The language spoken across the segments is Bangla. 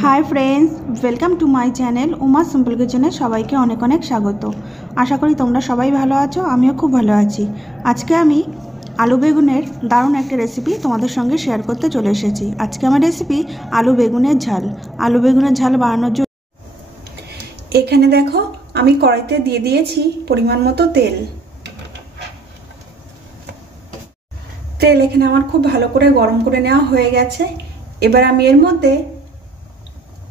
High friends welcome to my channel Uma simple किचेने सबाइके अनेक अनेक स्वागत। आशा करी तोमरा सबाई भालो आछो, आमिओ खूब भालो आछि। आजके आमी आलू बेगुनेर दारुण एक रेसिपि तोमादेर संगे शेयर करते चले एसेछि। आजके आमार रेसिपि आलू बेगुनेर झाल। आलू बेगुनेर झाल बानानोर जोन्नो एखाने देखो आमी कड़ाइते दिए दिएछि परिमाण मतो तेल। तेल एखाने आमार खूब भालो करे गरम करे नेওয়া হয়ে গেছে। এবার আমি এর মধ্যে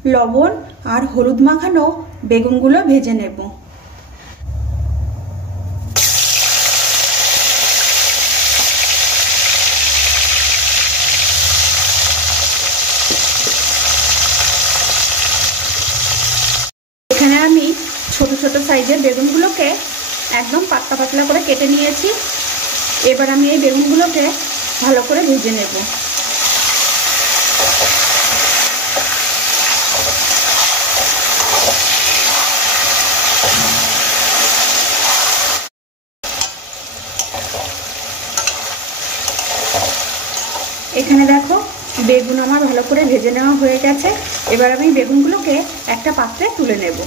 लवण और हलुद माखानो बेगुनगुलो भेजे नेब। एखाने आमी छोटो छोटो साइजेर बेगुनगुलोके एकदम पातला पातला करे केटे निয়েছি। एबार आमी এই बेगुनगुलोके भालो करे भेजे नेब। এখানে দেখো বেগুন আমার ভালো করে ভেজে নেওয়া হয়ে গেছে। এবার আমি বেগুনগুলোকে একটা পাত্রে তুলে নেব।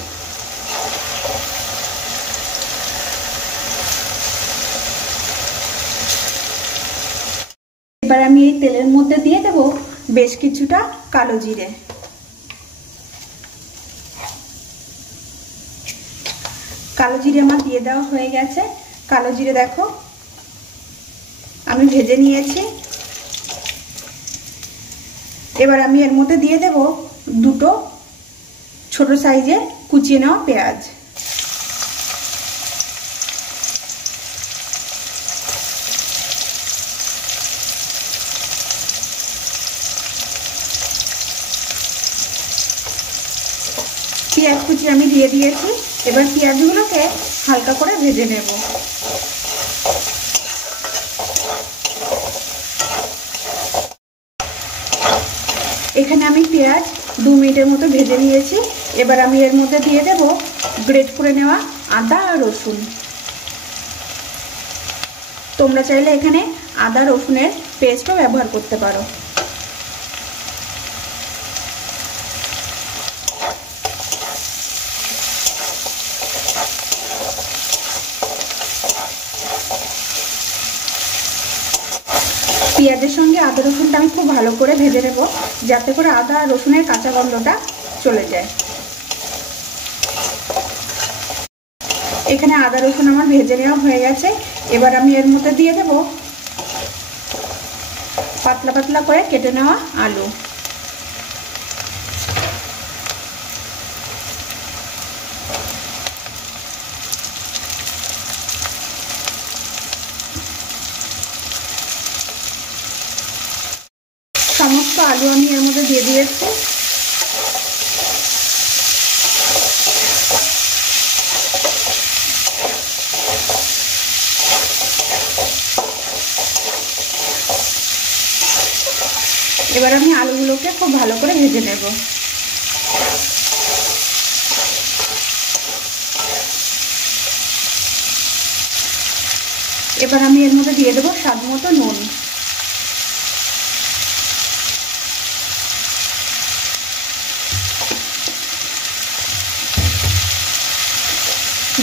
এবার আমি এই তেলের মধ্যে দিয়ে দেব বেশ কিছুটা কালো জিরে। কালো জিরে আমার দিয়ে দেওয়া হয়ে গেছে। কালো জিরে দেখো আমি ভেজে নিয়েছি। এবার আমি এর মধ্যে দিয়ে দেব দুটো ছোট সাইজের কুচিয়ে নেওয়া পেঁয়াজ। পেঁয়াজ কুচি আমি দিয়ে দিয়েছি। এবার পেঁয়াজগুলোকে হালকা করে ভেজে নেব। এখানে আমি পেঁয়াজ 2 মিনিটের মতো ভেজে নিয়েছি। এবার আমি এর মধ্যে দিয়ে দেব গ্রেট করে নেওয়া আদা আর রসুন। তোমরা চাইলে এখানে আদা রসুনের পেস্টও ব্যবহার করতে পারো। পেঁয়াজের সঙ্গে আদা রসুনটা আমি খুব ভালো করে ভেজে নেব যাতে করে আদা আর রসুনের কাঁচা গন্ধটা চলে যায়। এখানে আদা রসুন আমার ভেজে নেওয়া হয়ে গেছে। এবার আমি এর মধ্যে দিয়ে দেব পাতলা পাতলা করে কেটে নেওয়া আলু। সমস্ত আলু আমি এর মধ্যে দিয়ে দিয়েছি। এবার আমি আলুগুলোকে খুব ভালো করে ভেজে নেব। এবার আমি এর মধ্যে দিয়ে দেব স্বাদ মতো নুন।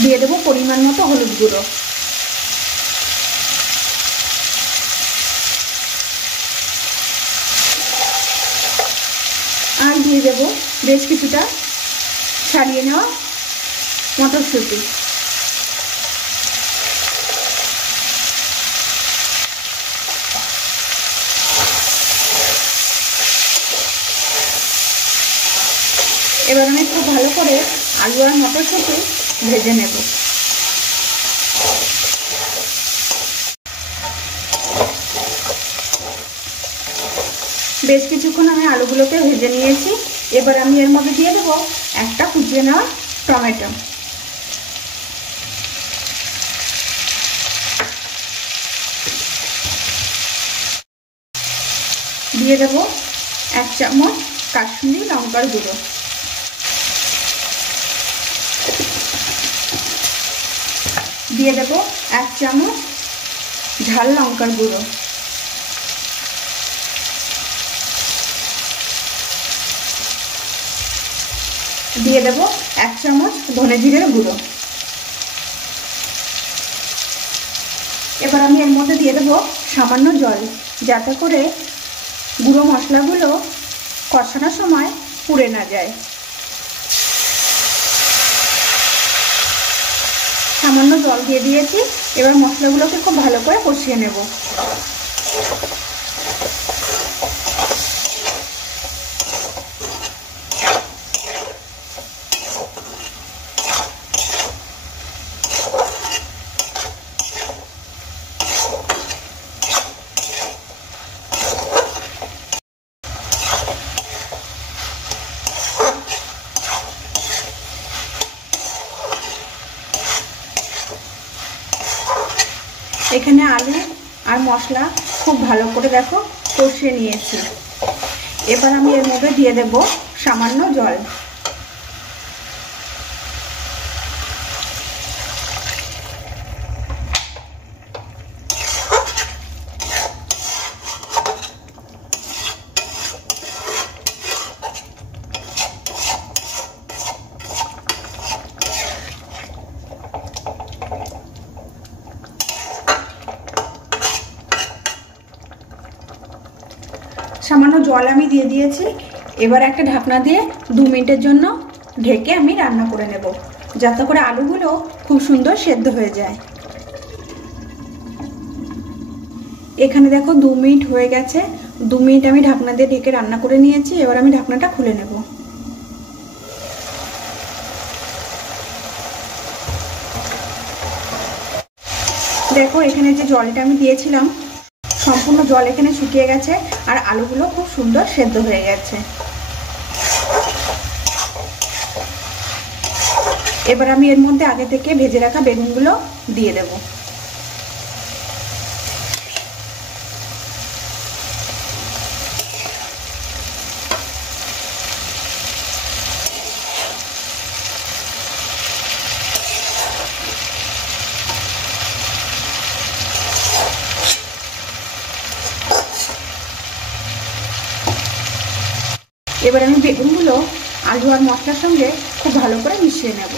দিয়ে দেব পরিমাণ মতো হলুদ গুঁড়ো। আর দিয়ে দেব বেশ কিছুটা ছাড়িয়ে নেওয়া মটরশুঁটি। এবার আমি খুব ভালো করে আলু আর মটরশুঁটি ভেজে নেব। বেশ কিছুক্ষণ আমি আলুগুলোকে ভেজে নিয়েছি। এবার আমি এর মধ্যে দিয়ে দেব একটা কুচিয়ে নেওয়া টমেটো। দিয়ে দেব 1 চামচ কাশ্মীরি লঙ্কার গুঁড়ো। দিয়ে দেব 1 চামচ ঝাল লঙ্কার গুঁড়ো। দিয়ে দেব 1 চামচ ধনে জিরের গুঁড়ো। এবার আমি এর মধ্যে দিয়ে দেব সামান্য জল, যাতে করে গুঁড়ো মশলাগুলো কষানোর সময় পুড়ে না যায়। সামান্য জল দিয়ে দিয়েছি। এবার মশলাগুলোকে খুব ভালো করে কষিয়ে নেব। এখানে আলু আর মশলা খুব ভালো করে দেখো কষিয়ে নিয়েছি। এবার আমি এর মধ্যে দিয়ে দেব সামান্য জল। সামান্য জল আমি দিয়ে দিয়েছি। এবার একটা ঢাকনা দিয়ে 2 মিনিটের জন্য ঢেকে আমি রান্না করে নেব, যাতে করে আলুগুলো খুব সুন্দর সেদ্ধ হয়ে যায়। এখানে দেখো 2 মিনিট হয়ে গেছে। 2 মিনিট আমি ঢাকনা দিয়ে ঢেকে রান্না করে নিয়েছি। এবার আমি ঢাকনাটা খুলে নেব। দেখো এখানে যে জলটা আমি দিয়েছিলাম সম্পূর্ণ জল এখানে শুকিয়ে গেছে, আর আলুগুলো খুব সুন্দর সেদ্ধ হয়ে গেছে। এবার আমি এর মধ্যে আগে থেকে ভেজে রাখা বেগুনগুলো দিয়ে দেব। এবার আমি বেগুনগুলো আলু আর মশলার সঙ্গে খুব ভালো করে মিশিয়ে নেব।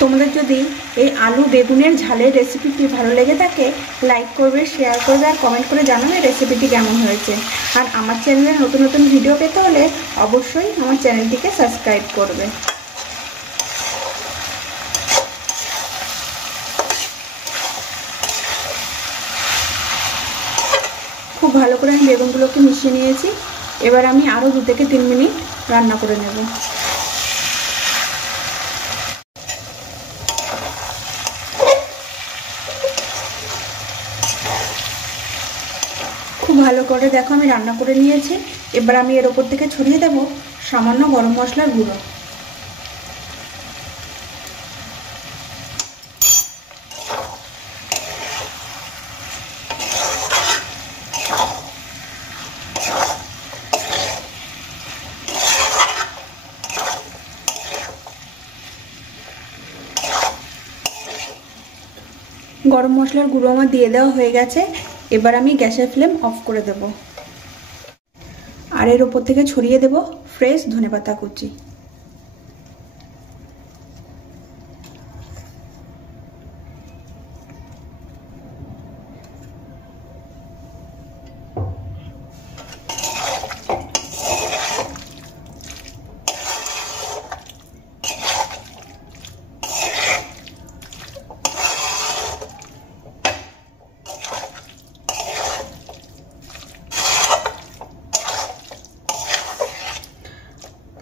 তোমাদের যদি এই আলু বেগুনের ঝালের রেসিপিটি ভালো লেগে থাকে, লাইক করবে, শেয়ার করবে আর কমেন্ট করে জানাবে রেসিপিটি কেমন হয়েছে। আর আমার চ্যানেলে নতুন নতুন ভিডিও পেতে হলে অবশ্যই আমার চ্যানেলটিকে সাবস্ক্রাইব করবে। খুব ভালো করে আমি বেগুনগুলোকে মিশিয়ে নিয়েছি। এবার আমি আরও 2 থেকে 3 মিনিট রান্না করে নেব। খুব ভালো করে দেখো আমি রান্না করে নিয়েছি। এবার আমি এর ওপর থেকে ছড়িয়ে দেব সামান্য গরম মশলার গুঁড়ো। গরম মশলার গুঁড়ো আমার দিয়ে দেওয়া হয়ে গেছে। এবার আমি গ্যাসের ফ্লেম অফ করে দেব, আর এর ওপর থেকে ছড়িয়ে দেব ফ্রেশ ধনেপাতা কুচি।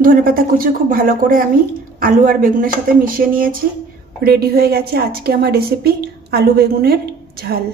ধনেপাতা কুচি খুব ভালো করে আমি আলু আর বেগুনের সাথে মিশিয়ে নিয়েছি। রেডি হয়ে গেছে আজকে আমার রেসিপি আলু বেগুনের ঝাল।